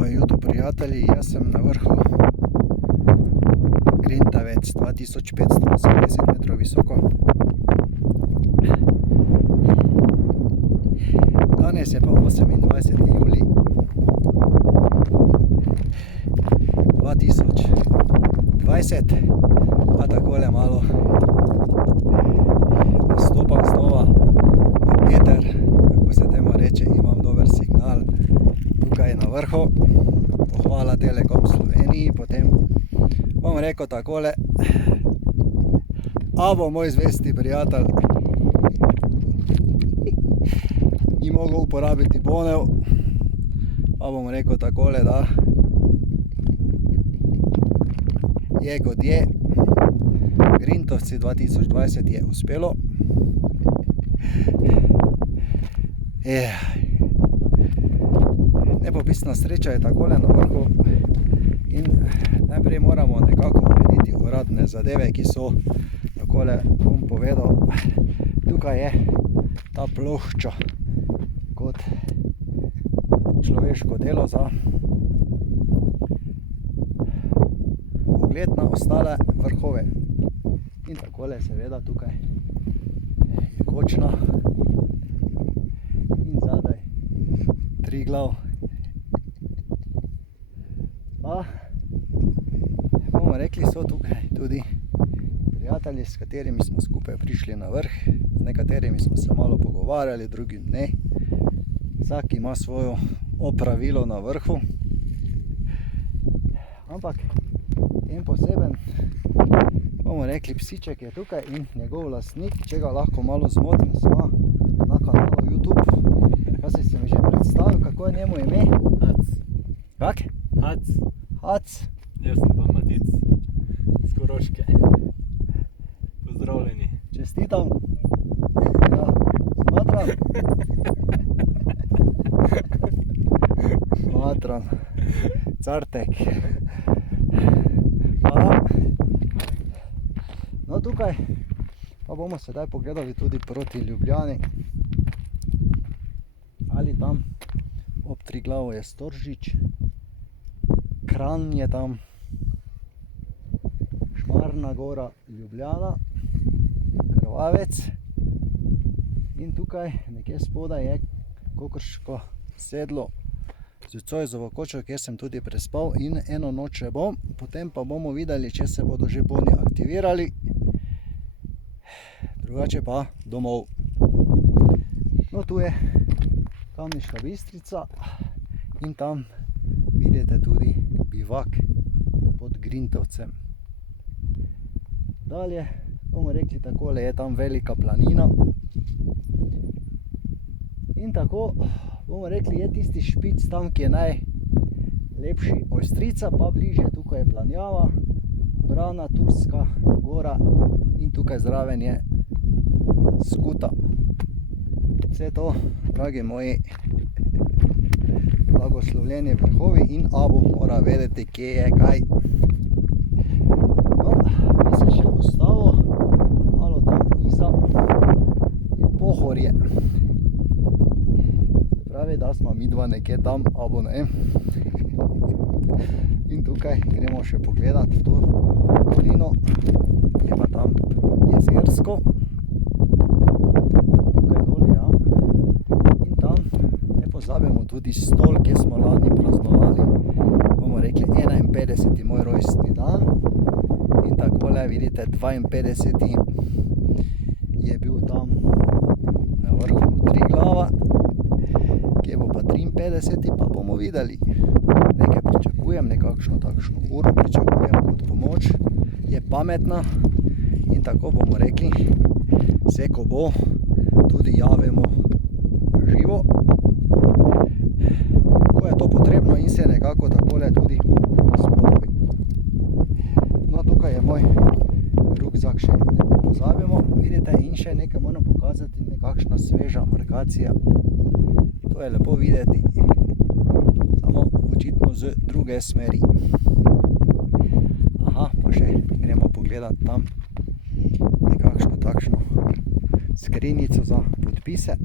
Moji YouTube prijatelji, jaz sem na vrhu Grintavec, 2580 metrov visoko. Danes je pa 28. julij 2020, pa takole malo nastopam znova v eter, kako se temu reče, imam dober signal tukaj na vrhu. Pohvala Telekom Sloveniji, potem bom rekel takole: Abo, moj zvesti prijatelj, ni mogel uporabiti bonev, pa bom rekel takole, da je kot je. Grintovci 2020 je uspelo. Nepopisna sreča je takole na vrhu in najprej moramo nekako urediti uradne zadeve, ki so takole, bom povedal, tukaj je ta plošča kot človeško delo za pogled na ostale vrhove. In takole seveda tukaj je Kočna in zadaj Triglav. Pa bomo rekli, so tukaj tudi prijatelji, s katerimi smo skupaj prišli na vrh. Z nekaterimi smo se malo pogovarjali, drugi ne. Vsak ima svojo opravilo na vrhu. Ampak en poseben, bomo rekli, psiček je tukaj in njegov lastnik, če ga lahko malo zmotim, sva na kanalu YouTube. Kaj si se mi že predstavil, kako je njemu ime? Hac. Kak? Hac. Hac. Jaz sem pa Matic z Koroške. Pozdravljeni. Čestitam. Ja, smatram. Smatram. Cartek. Hvala. No, tukaj pa bomo sedaj pogledali tudi proti Ljubljani. Ali tam ob Triglavu je Storžič, Kranj je tam, Šmarna gora, Ljubljana, Krvavec in tukaj nekje spodaj je Kokrško sedlo z Zoisovo kočo, kjer sem tudi prespal in eno noč še bom, potem pa bomo videli, če se bodo že boni aktivirali, drugače pa domov. No, tu je Kamniška Bistrica in tam vidite tudi bivak pod Grintovcem. Dalje bomo rekli takole, je tam velika planina in tako bomo rekli, je tisti špic tam, ki je najlepši, Ojstrica, pa bliže tukaj je Planjava, Brana, Turska gora in tukaj zraven je Skuta. Vse to, dragi moji blagoslovljeni vrhovi, in Abo mora vedeti, kje je kaj. No, bi se še ostalo malo tam iza je Pohorje. Se pravi, da smo midva nekje tam, Abo ne. In tukaj gremo še pogledati v to dolino, je pa tam Jezersko. Tukaj dol, ja. In tam ne pozabimo tudi Stol, kjer smo lani praznovali, bomo rekli, 51. moj rojstni dan. In takole vidite, 52. je bil tam na vrhu Triglava, kje bo pa 53. pa bomo videli. Nekaj pričakujem, nekakšno takšno uro pričakujem kot pomoč, je pametna in tako bomo rekli, vse ko bo, tudi javimo živo, ko je to potrebno in se nekako takole tudi spodobi. No, tukaj je moj rukzak, še ne pozabimo, vidite, in še nekaj moram pokazati, nekakšna sveža markacija. To je lepo videti, samo očitno z druge smeri. Aha, pa še gremo pogledati tam nekakšno takšno skrinjico za podpise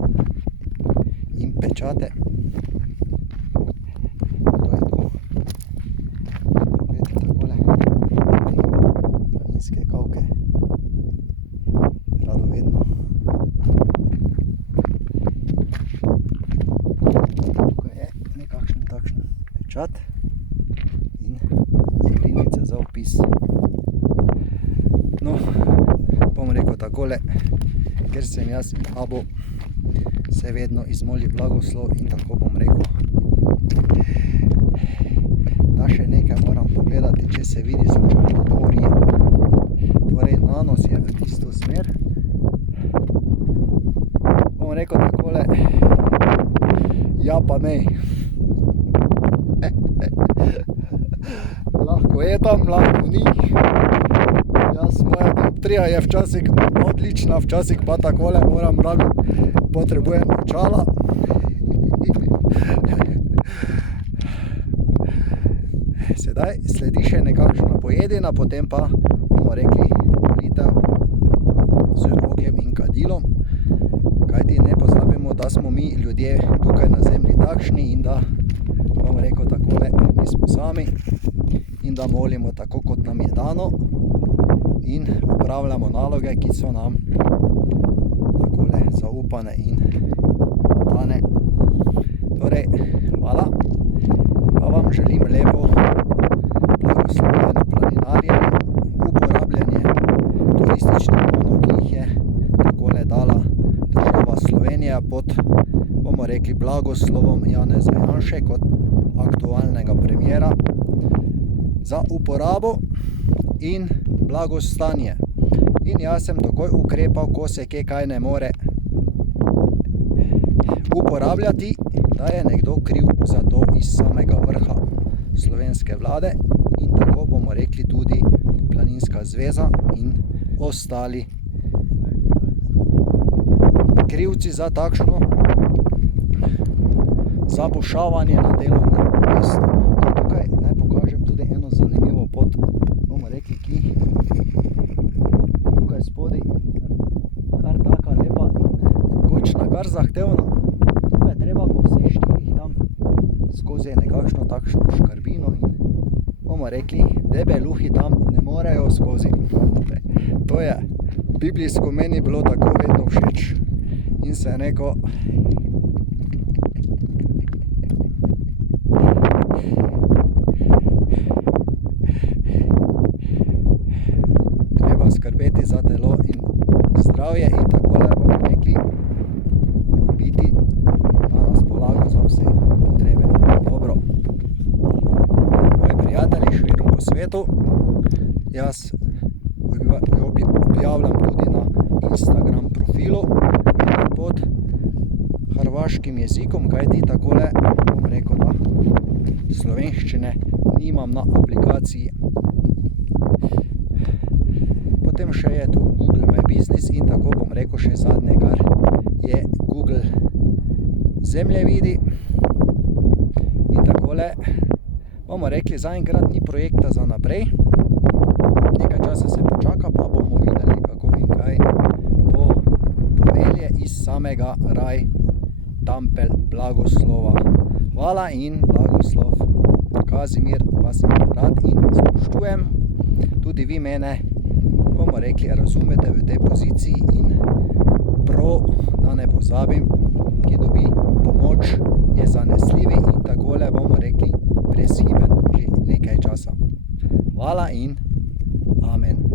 in pečate. To je tu. Tukaj je nekakšen takšen pečat in skrinjica za opis. No, bom rekel takole, ker sem jaz in Abo se vedno izmoli blagoslov in tako bom rekel, da še nekaj moram pogledati, če se vidi slučajno morje. Torej, nanos je v tisto smer. Bom rekel takole, ja pa ne. Lahko je tam, lahko ni. Jaz, moja dioptrija je včasih odlična, včasih pa takole moram rabiti, potrebujem očala. Sedaj sledi še nekakšna pojedina, potem pa bomo rekli molitev z ogljem in kadilom. Kajti ne pozabimo, da smo mi ljudje tukaj na zemlji takšni in da, bom rekel takole, nismo sami in da molimo tako, kot nam je dano in opravljamo naloge, ki so nam takole zaupane in dane. Torej, hvala, pa vam želim lepo blagoslovljeno planinarjenje, uporabljanje turističnih bonov, ki jih je takole dala država Slovenija pod, bomo rekli, blagoslovom Janeza Janše kot aktualnega premiera za uporabo in blagostanje. In jaz sem takoj ukrepal, ko se kaj ne more uporabljati, da je nekdo kriv za to iz samega vrha slovenske vlade in tako bomo rekli tudi Planinska zveza in ostali krivci za takšno zabušavanje na delovnem mestu. Tukaj naj pokažem tudi eno zanimivo pot, bomo rekli, ki je tukaj spodaj kar taka lepa in kočna, kar zahtevna. Tukaj je treba po vseh štirih tam skozi nekakšno takšno škarbino in bomo rekli, debeluhi tam ne morejo skozi. To je biblijsko meni bilo tako vedno všeč in se neko treba skrbeti za telo in zdravje in takole bomo rekli biti na razpolago za vse potrebe. Dobro, moji prijatelji širom po svetu, jaz objavljam tudi na Instagram profilu pod hrvaškim jezikom, kajti takole bom rekel, da slovenščine nimam na aplikaciji. Potem še je tu Google My Business in tako bom rekel še zadnje, kar je Google zemljevidi. In takole bomo rekli, zaenkrat ni projekta za naprej. Nekaj časa se počaka, pa bomo videli, kako in kaj bo povelje iz samega raj Tampel blagoslova. Hvala in blagoslov. Kazimir, vas imam rad in spoštujem. Tudi vi mene, bomo rekli, razumete v tej poziciji in prav, da ne pozabim, ki dobi pomoč, je zanesljivi in takole bomo rekli brezhiben že nekaj časa. Hvala in amen.